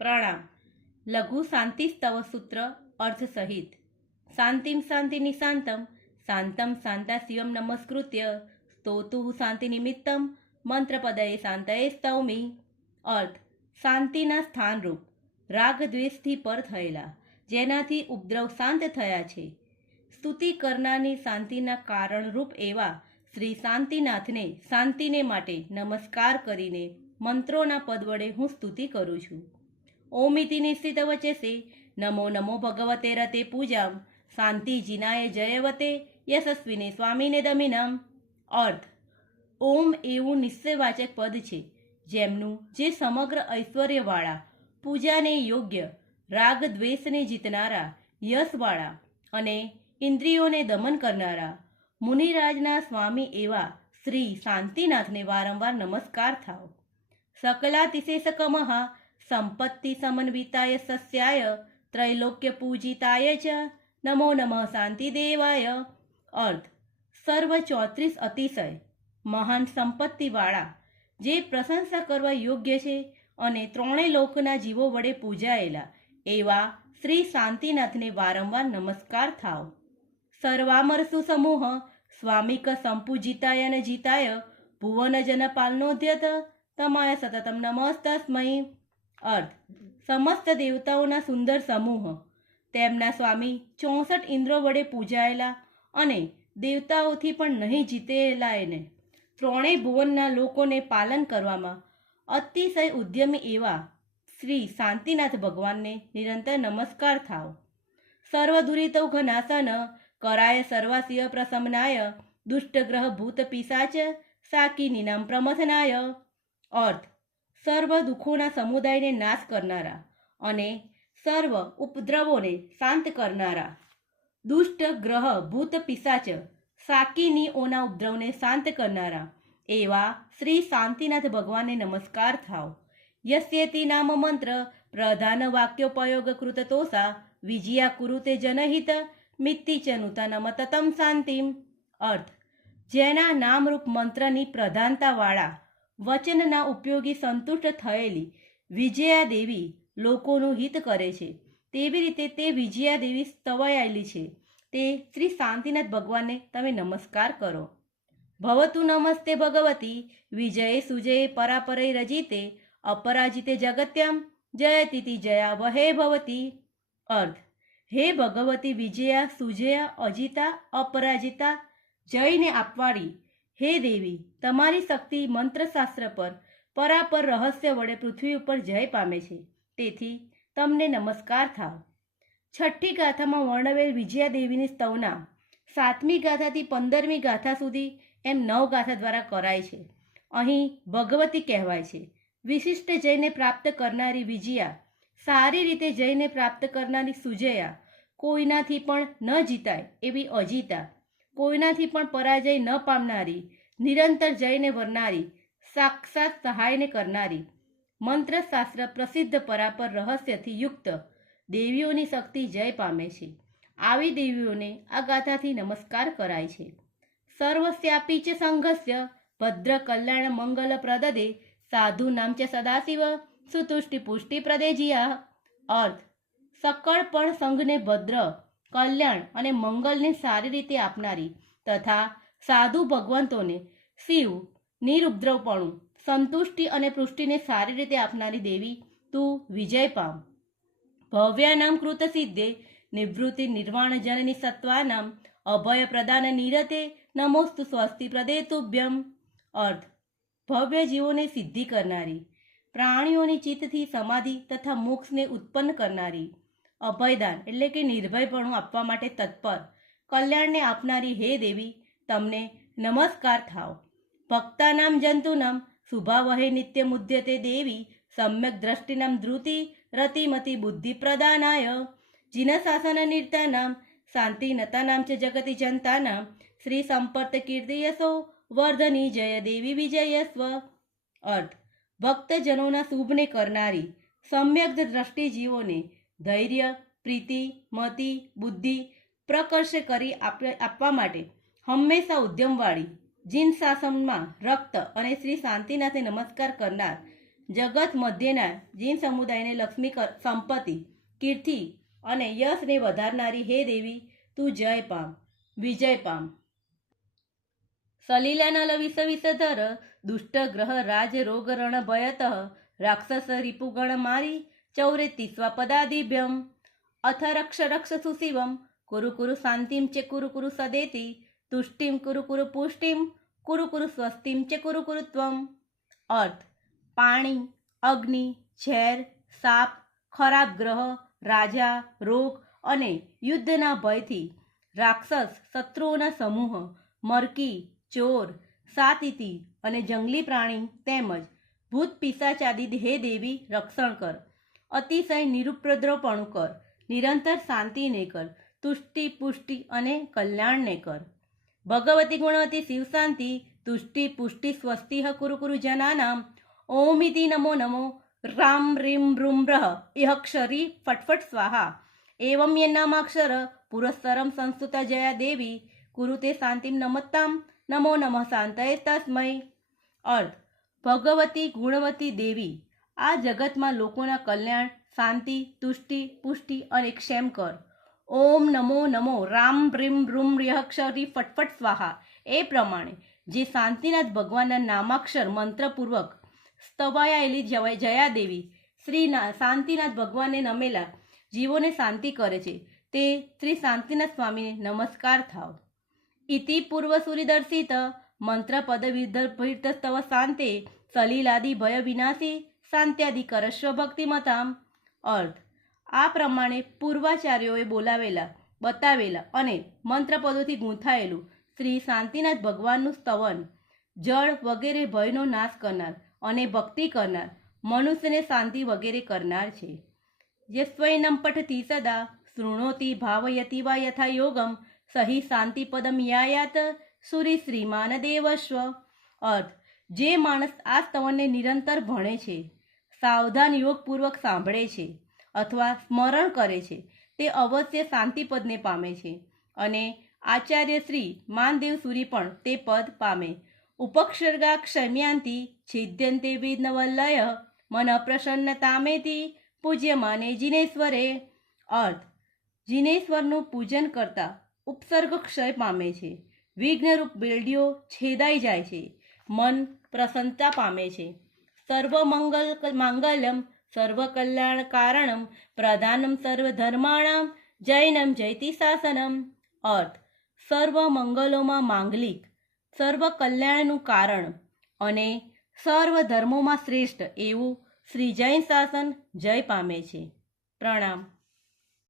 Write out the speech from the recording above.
પ્રણામ. લઘુ શાંતિ સ્તવ સૂત્ર અર્થ સહિત. શાંતિમ શાંતિ નિશાંતમ શાંતમ શાંતા શિવમ નમસ્કૃત્ય સ્તોતુ શાંતિ નિમિત્તમ મંત્રપદયે શાંતયે સ્તવમી. અર્થ: શાંતિના સ્થાનરૂપ રાગ દ્વેષથી પર થયેલા, જેનાથી ઉપદ્રવ શાંત થયા છે. સ્તુતિ કરનારની શાંતિના કારણરૂપ એવા શ્રી શાંતિનાથને શાંતિને માટે નમસ્કાર કરીને મંત્રોના પદ વડે હું સ્તુતિ કરું છું. ઓમિતિ નિશ્ચિત વચસે નમો નમો ભગવતે રતે પૂજામ શાંતિ જીનાય જયવતે યશસ્વીને સ્વામીને દમિનામ. અર્થ: ઓમ એવું નિશ્ચયવાચક પદ છે, જેમનું જે સમગ્ર ઐશ્વર્યવાળા, પૂજાને યોગ્ય, રાગ દ્વેષને જીતનારા, યશવાળા અને ઇન્દ્રિયોને દમન કરનારા મુનિરાજના સ્વામી એવા શ્રી શાંતિનાથને વારંવાર નમસ્કાર થાવ. સકલાતિશેષકમઃ સંપત્તિ સમન્વિતાય સસ્યાય ત્રૈલોક્ય પૂજિતાય ચ નમો નમઃ શાંતિદેવાય. અર્થ: સર્વ 34 અતિશય મહાન સંપત્તિવાળા, જે પ્રશંસા કરવા યોગ્ય છે અને ત્રણેય લોકના જીવો વડે પૂજાયેલા એવા શ્રી શાંતિનાથને વારંવાર નમસ્કાર થાવ. સર્વામરસુ સમૂહ સ્વામિક સંપૂજિતાય ન જીતાય ભુવન જનપાલનોદ્યત તમાય સતતમ નમસ્તસ્મૈ. અર્થ: સમસ્ત દેવતાઓના સુંદર સમૂહ, તેમના સ્વામી 64 ઇન્દ્રો વડે પૂજાયેલા અને દેવતાઓથી પણ નહીં જીતેલાને ત્રણેય ભુવનના લોકોને પાલન કરવામાં અતિશય ઉદ્યમી એવા શ્રી શાંતિનાથ ભગવાનને નિરંતર નમસ્કાર થાવ. સર્વદુરિતૌ ઘનાસન કરાય સર્વાસિય પ્રશમનાય દુષ્ટગ્રહ ભૂત પિશાચ સાકિનીનામ પ્રમથનાય. અર્થ: સર્વ દુઃખોના સમુદાયને નાશ કરનારા અને સર્વ ઉપદ્રવોને શાંત કરનારા, દુષ્ટ ગ્રહ ભૂત પિશાચ સાકિનીઓના ઉપદ્રવને શાંત કરનારા એવા શ્રી શાંતિનાથ ભગવાનને નમસ્કાર થાવ. યસ્યેતિ નામ મંત્ર પ્રધાન વાક્યોપયોગ કૃતતોષા વિજયા કુરુતે જનહિત મિત્તિ ચ નૂતનમ તતમ શાંતિમ. અર્થ: જેના નામરૂપ મંત્રની પ્રધાનતાવાળા વચનના ઉપયોગી સંતુષ્ટ થયેલી વિજયા દેવી લોકોનું હિત કરે છે, તેવી રીતે તે વિજયા દેવી સ્તવાયેલી છે તે શ્રી શાંતિનાથ ભગવાનને તમે નમસ્કાર કરો. ભવતુ નમસ્તે ભગવતી વિજયે સુજયે પરાપરૈ રજિતે અપરાજિતે જગત્યામ જયતિથિ જયા વહે ભવતી. અર્થ: હે ભગવતી વિજયા સુજયા અજિતા અપરાજિતા જયને આપવાળી હે દેવી, તમારી શક્તિ મંત્રશાસ્ત્ર પર પરાપર રહસ્ય વડે પૃથ્વી ઉપર જય પામે છે, તેથી તમને નમસ્કાર થાવ. છઠ્ઠી ગાથામાં વર્ણવેલ વિજયા દેવીની સ્તવના 7મી ગાથાથી 15મી ગાથા સુધી એમ 9 ગાથા દ્વારા કરાય છે. અહીં ભગવતી કહેવાય છે. વિશિષ્ટ જયને પ્રાપ્ત કરનારી વિજયા, સારી રીતે જયને પ્રાપ્ત કરનારી સુજયા, કોઈનાથી પણ ન જીતાય એવી અજીતા, કોઈનાથી પણ પરાજય ન પામનારી, નિરંતર જયને વરનારી, સાક્ષાત સહાયને કરનારી, મંત્રશાસ્ત્ર પ્રસિદ્ધ પરાપર રહસ્યથી યુક્ત દેવીઓની શક્તિ જય પામે છે. આવી દેવીઓને આ ગાથાથી નમસ્કાર કરાય છે. સર્વસ્યાપી ચ સંઘસ્ય ભદ્ર કલ્યાણ મંગલ પ્રદદે સાધુ નામ ચ સદાશિવ સુતુષ્ટિ પુષ્ટિ પ્રદે જીયા. અર્થ: સકળ પણ સંઘને ભદ્ર કલ્યાણ અને મંગલને સારી રીતે આપનારી તથા સાધુ ભગવંતોને શિવ નિરુપદ્રવપણું, સંતુષ્ટિ અને પુષ્ટિને સારી રીતે આપનારી દેવી તું વિજય પામ. ભવ્યાનામ કૃત સિદ્ધે નિવૃત્તિ નિર્વાણ જનની સત્વાનામ અભય પ્રદાન નિરતે નમોસ્તુ સ્વસ્તિ પ્રદે તુભ્યમ. અર્થ: ભવ્ય જીવોને સિદ્ધિ કરનારી, પ્રાણીઓની ચિત્તથી સમાધિ તથા મોક્ષને ઉત્પન્ન કરનારી, અભયદાન એટલે કે નિર્ભયપણું આપવા માટે તત્પર, કલ્યાણને આપનારી હે દેવી, તમને નમસ્કાર થાવ. ભક્તાનામ જંતુનામ શુભાવહે નિત્ય મુદ્યતે દેવી સમ્યક દ્રષ્ટિનામ ધૃતિ રતિમતિ બુદ્ધિ પ્રદાનાય જીનશાસન નિર્તાનામ શાંતિનતાનામ ચ જગતિ જનતાનામ શ્રી સંપર્ત કીર્તિયશો વર્ધની જય દેવી વિજયસ્વ. અર્થ: ભક્તજનોના શુભને કરનારી, સમ્યક દ્રષ્ટિ જીવોને ધૈર્ય, પ્રીતિ, મતિ, બુદ્ધિ પ્રકર્ષ કરી આપવા માટે હંમેશા ઉદ્યમવાળી, જીન શાસનમાં રક્ત અને શ્રી શાંતિનાથને નમસ્કાર કરનાર જગત મધ્યના જીન સમુદાયને લક્ષ્મી સંપત્તિ, કીર્તિ અને યશને વધારનારી હે દેવી, તું જય પામ, વિજય પામ. સલીલાનલ વિષ વિષધર દુષ્ટ ગ્રહ રાજ રોગ રણ ભયત રાક્ષસ રિપુગણ મારી ચૌરેતી સ્વપદાદિભ્યમ અથ રક્ષ રક્ષ સુશિવમ કુરુ કુરુ શાંતિમ ચે કુરુ કુરુ સદેતી તુષ્ટિમ કુરુ કુરુ પુષ્ટિમ કુરુ કુરુ સ્વસ્તિમ ચે કુરુ કુરુ ત્વમ. અર્થ: પાણી, અગ્નિ, ઝેર, સાપ, ખરાબ ગ્રહ, રાજા, રોગ અને યુદ્ધના ભયથી, રાક્ષસ શત્રુઓના સમૂહ, મરકી, ચોર, સાતીતી અને જંગલી પ્રાણી તેમજ ભૂત પિશાચાદી હે દેવી રક્ષણ કર. અતિશય નિરુપદ્રવપણું કર. નિરંતર શાંતિને કર. તુષ્ટિ, પુષ્ટિ અને કલ્યાણને કર. ભગવતી ગુણવતી શિવ શાંતિ તુષ્ટિ પુષ્ટિ સ્વસ્તિ કુરુ કુરુ જનાનામ. ઓમિતિ નમો નમો રામ રીમ રૂમ બ્રહ ઇહક્ષરી ફટફટ સ્વાહા. એવં યન્નામાક્ષર પુરસ્સરમ સંસ્તુતા જયા દેવી કુરુતે શાંતિમ નમત્તામ. નમો નમઃ શાંતયે તસ્મૈ. અર્થ: ભગવતી ગુણવતી દેવી, આ જગતમાં લોકોના કલ્યાણ, શાંતિ, તુષ્ટિ, પુષ્ટિ અને ક્ષેમ કર. ઓમ નમો નમો રામ રીમ રૂમ યક્ષરી ફટફટ સ્વાહા. એ પ્રમાણે જે શાંતિનાથ ભગવાનના નામાક્ષર મંત્રપૂર્વક સ્તવાયેલી જયા દેવી શ્રી શાંતિનાથ ભગવાનને નમેલા જીવોને શાંતિ કરે છે, તે શ્રી શાંતિનાથ સ્વામીને નમસ્કાર થાવ. ઇતિ પૂર્વ સૂર્યદર્શિત મંત્ર પદ વિદર્ભિતસ્તવ શાંતે સલીલાદિ ભય વિનાશી શાંત્યાદિ કરસ્વ ભક્તિમતામ. અર્થ: આ પ્રમાણે પૂર્વાચાર્યોએ બતાવેલા અને મંત્રપદોથી ગૂંથાયેલું શ્રી શાંતિનાથ ભગવાનનું સ્તવન જળ વગેરે ભયનો નાશ કરનાર અને ભક્તિ કરનાર, મનુષ્યને શાંતિ વગેરે કરનાર છે. યસ્વૈનમ પઠતી સદા શૃણોતિ ભાવયતિ વા યથા યોગમ સહી શાંતિપદમ યાયાત સુરી શ્રીમાન દેવસ્વ. અર્થ: જે માણસ આ સ્તવનને નિરંતર ભણે છે, સાવધાન યોગપૂર્વક સાંભળે છે અથવા સ્મરણ કરે છે, તે અવશ્ય શાંતિપદને પામે છે અને આચાર્ય શ્રી માનદેવ સુરી પણ તે પદ પામે. ઉપક્ષર્ગા ક્ષમ્યાંતિ છિદ્યંતે વિઘ્નવલ્લય મન પ્રસન્નતામેતિ પૂજ્યમાને જિનેશ્વરે. અર્થ: જિનેશ્વરનું પૂજન કરતા ઉપસર્ગ ક્ષય પામે છે, વિઘ્નરૂપ બેલડીઓ છેદાઈ જાય છે, મન પ્રસન્નતા પામે છે. સર્વમંગલમ સર્વકલ્યાણ કારણમ પ્રધાનમ સર્વધર્માણામ જૈનમ જયતિ શાસનમ. અર્થ: સર્વ મંગલોમાં માંગલિક, સર્વ કલ્યાણનું કારણ અને સર્વ ધર્મોમાં શ્રેષ્ઠ એવું શ્રી જૈન શાસન જય પામે છે. પ્રણામ.